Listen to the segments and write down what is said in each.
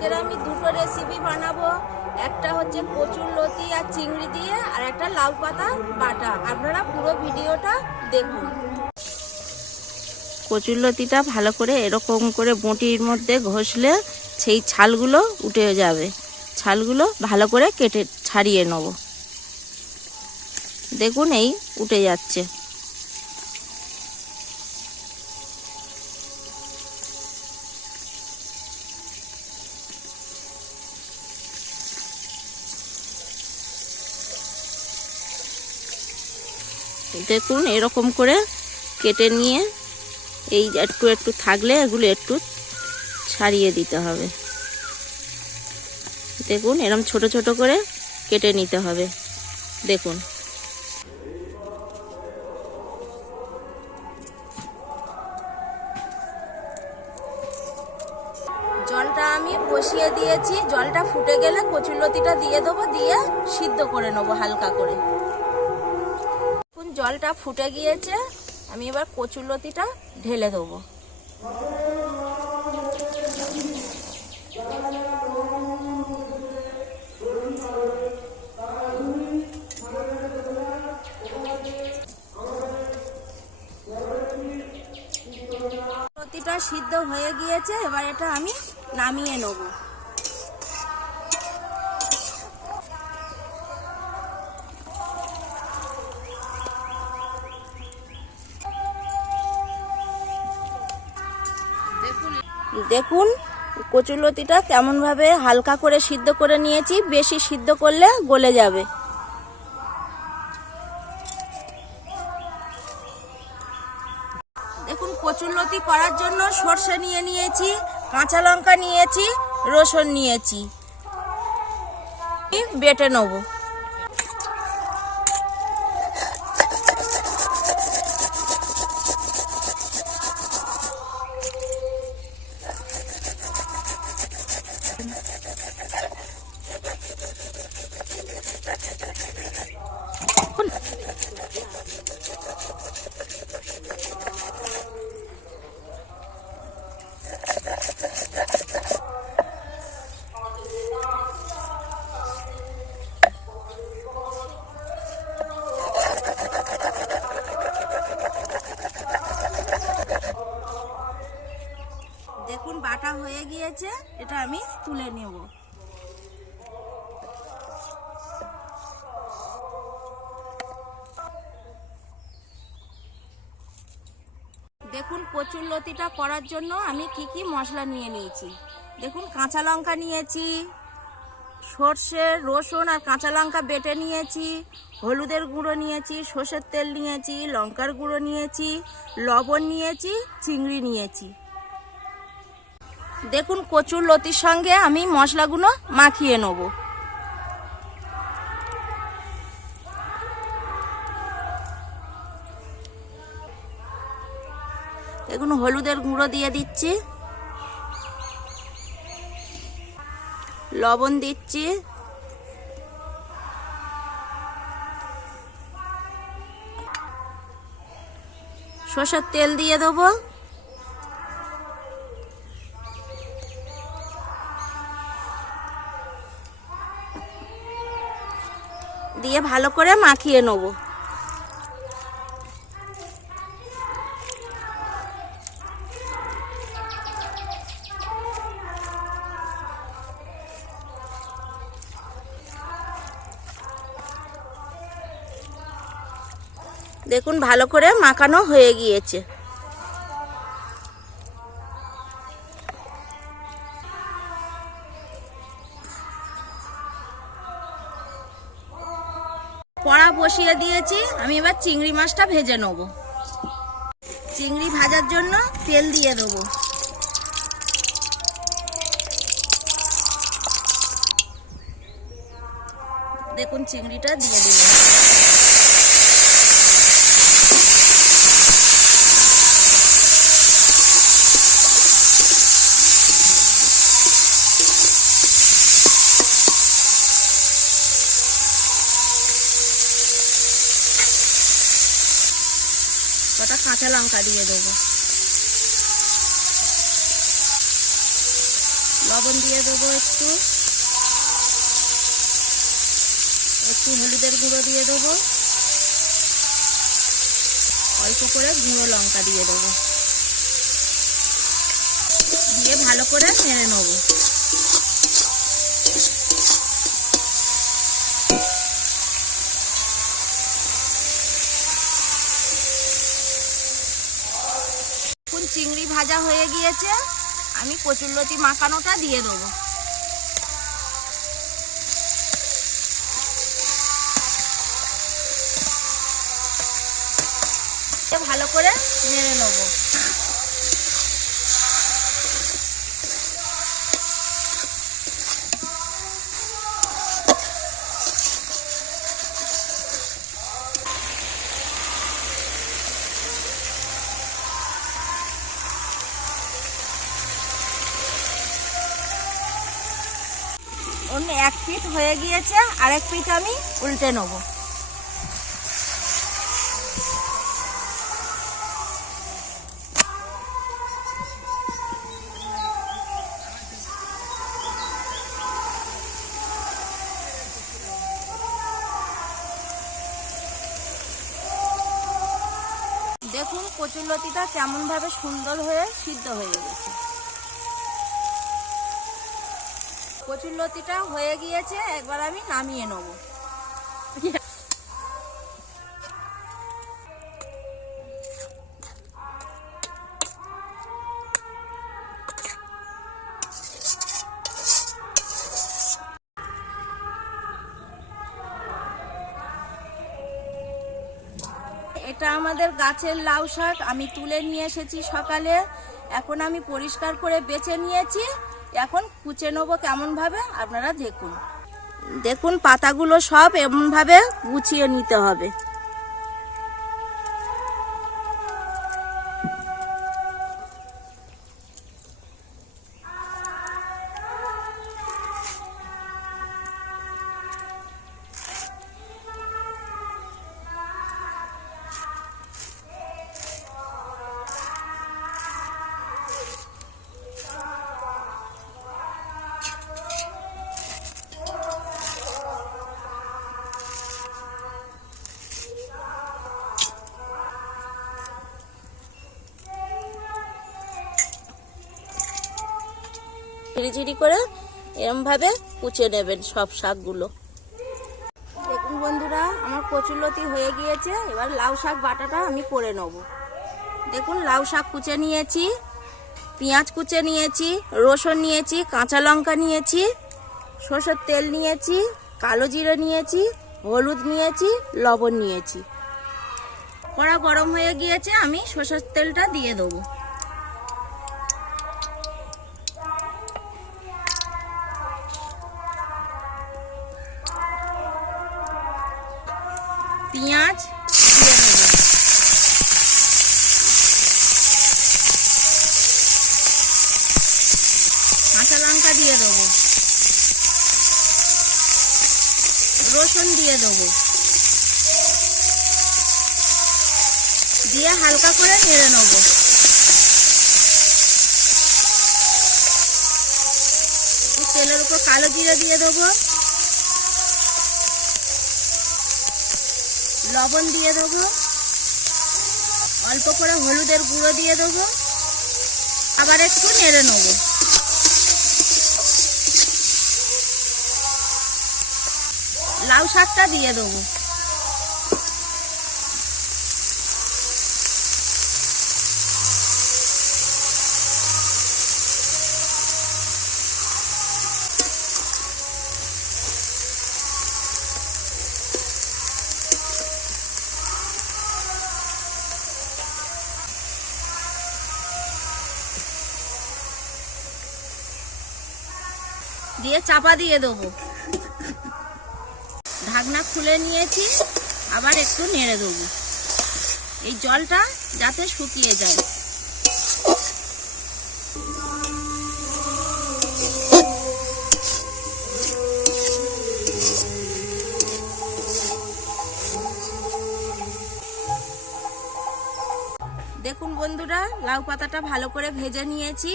আজকের আমি দুটো রেসিপি বানাবো। একটা হচ্ছে কচুর লতি আর চিংড়ি দিয়ে, আর একটা লাউ পাতা, বাটা। আপনারা পুরো ভিডিওটা দেখুন। কচুরলতিটা ভালো করে এরকম করে বটির মধ্যে ঘষলে সেই ছালগুলো উঠে যাবে। ছালগুলো ভালো করে কেটে ছাড়িয়ে নেব। দেখুন, এই উঠে যাচ্ছে। দেখুন, এরকম করে কেটে নিয়ে এই একটু একটু থাকলে এগুলো একটু ছাড়িয়ে দিতে হবে। দেখুন, এরম ছোট ছোট করে কেটে নিতে হবে। দেখুন। জলটা আমি বসিয়ে দিয়েছি। জলটা ফুটে গেলে কচুর লতিটা দিয়ে দেবো, দিয়ে সিদ্ধ করে নেব হালকা করে। জলটা ফুটে গিয়েছে, আমি এবার কচুর লতিটা ঢেলে দেবো। সিদ্ধ হয়ে গিয়েছে, এবার এটা আমি নামিয়ে নেব। দেখুন কচুলতিটা কেমনভাবে হালকা করে সিদ্ধ করে নিয়েছি, বেশি সিদ্ধ করলে গলে যাবে। দেখুন, কচুরলতি করার জন্য সর্ষে নিয়ে নিয়েছি, কাঁচা লঙ্কা নিয়েছি, রসুন নিয়েছি। বেটে নেব দেখুন বাটা হয়ে এটা আমি তুলে নেব। দেখুন কচুর লতিটা করার জন্য আমি কি কি মশলা নিয়ে নিয়েছি। দেখুন, কাঁচা লঙ্কা নিয়েছি, সর্ষে, রসুন আর কাঁচা লঙ্কা বেটে নিয়েছি, হলুদের গুঁড়ো নিয়েছি, সর্ষের তেল নিয়েছি, লঙ্কার গুঁড়ো নিয়েছি, লবণ নিয়েছি, চিংড়ি নিয়েছি। দেখুন কচুর লতির সঙ্গে আমি মশলাগুলো মাখিয়ে নেব। দেখুন হলুদের গুঁড়ো দিয়ে দিচ্ছি। লবণ দিচ্ছি। সর্ষের তেল দিয়ে দেবো। দিয়ে ভালো করে মাখিয়ে নেব। দেখুন ভালো করে মাখানো হয়ে গিয়েছে। কড়া বসিয়ে দিয়েছি, আমি এবার চিংড়ি মাছটা ভেজে নেব। চিংড়ি ভাজার জন্য তেল দিয়ে দেবো। দেখুন, চিংড়িটা দিয়ে দিলাম। কটা কাঁচা লঙ্কা দিয়ে দেবো। লবণ দিয়ে দেবো একটু। একটু হলুদের গুঁড়ো দিয়ে দেবো। অল্প করে গুঁড়ো লঙ্কা দিয়ে দেবো। দিয়ে ভালো করে নেড়ে নেব। ভাজা হয়ে গিয়েছে আমি কচুরলতি মাখানোটা দিয়ে দেবো। ভালো করে নেড়ে নেব। অন্য এক পিঠ হয়ে গিয়েছে, আরেক পিঠ আমি উল্টে নেব। দেখুন, কচুরলতিটা কেমন ভাবে সুন্দর হয়ে সিদ্ধ হয়ে গেছে। কচুরলতিটা হয়ে গিয়েছে, একবার আমি নামিয়ে নেব। এটা আমাদের গাছের লাউ শাক, আমি তুলে নিয়ে এসেছি সকালে। এখন আমি পরিষ্কার করে বেছে নিয়েছি। এখন কুচে নেব কেমন ভাবে আপনারা দেখুন। দেখুন, পাতাগুলো সব এমন ভাবে গুছিয়ে নিতে হবে। ঝিরিঝিরি করে এরম ভাবে কুচে নেবেন সব শাকগুলো। দেখুন বন্ধুরা, আমার কচুরলতি হয়ে গিয়েছে। এবার লাউ শাক বাটাটা আমি করে নেব। দেখুন, লাউ শাক কুচে নিয়েছি, পেঁয়াজ কুচে নিয়েছি, রসুন নিয়েছি, কাঁচা লঙ্কা নিয়েছি, সর্ষের তেল নিয়েছি, কালো জিরে নিয়েছি, হলুদ নিয়েছি, লবণ নিয়েছি। কড়া গরম হয়ে গিয়েছে, আমি সর্ষের তেলটা দিয়ে দেবো। পেঁয়াজ দিয়ে নেব কাঁচা লঙ্কা দিয়ে দেবো। রসুন দিয়ে দেবো। দিয়ে হালকা করে নেড়ে নেব। তেলের উপর কালো জিরে দিয়ে দেবো। লবণ দিয়ে দেবো। অল্প করে হলুদের গুঁড়ো দিয়ে দেবো। আবার একটু নেড়ে নেব। লাউ শাকটা দিয়ে দেবো। দিয়ে চাপা দিয়ে দেবো। ঢাকনা খুলে নিয়েছি, আবার একটু নেড়ে দেবো। এই জলটা যাতে শুকিয়ে যায়। দেখুন বন্ধুরা, লাউ পাতাটা ভালো করে ভেজে নিয়েছি।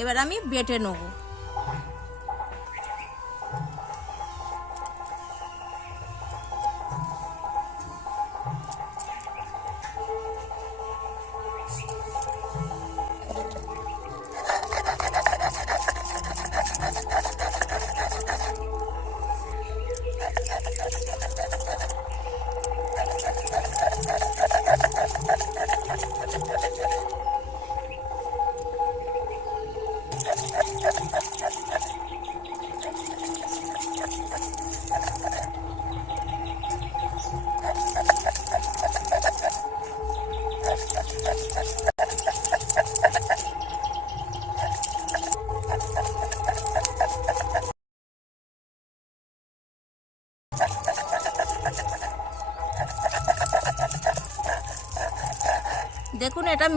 এবার আমি বেটে নেব।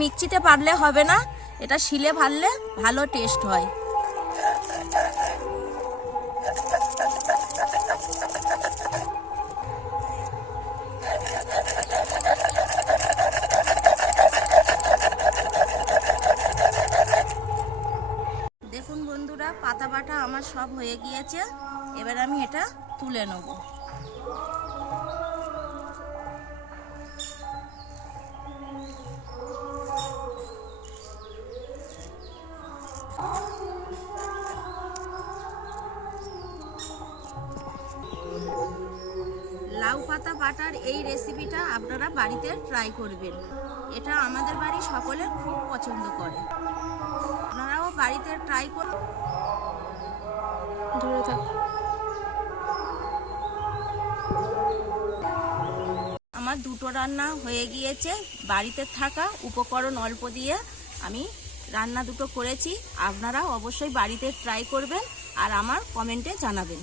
মিক্সিতে পারলে হবে না। এটা শিলে ভাললে ভালো টেস্ট হয়। দেখুন বন্ধুরা পাতা বাটা আমার সব হয়ে গিয়েছে। এবার আমি এটা তুলে নেব। পাতা বাটার এই রেসিপিটা আপনারা বাড়িতে ট্রাই করবেন। এটা আমাদের বাড়ি সকলে খুব পছন্দ করে। আপনারাও বাড়িতে ট্রাই করুন ধরে থাক। আমার দুটো রান্না হয়ে গিয়েছে। বাড়িতে থাকা উপকরণ অল্প দিয়ে আমি রান্না দুটো করেছি। আপনারা অবশ্যই বাড়িতে ট্রাই করবেন আর আমার কমেন্টে জানাবেন।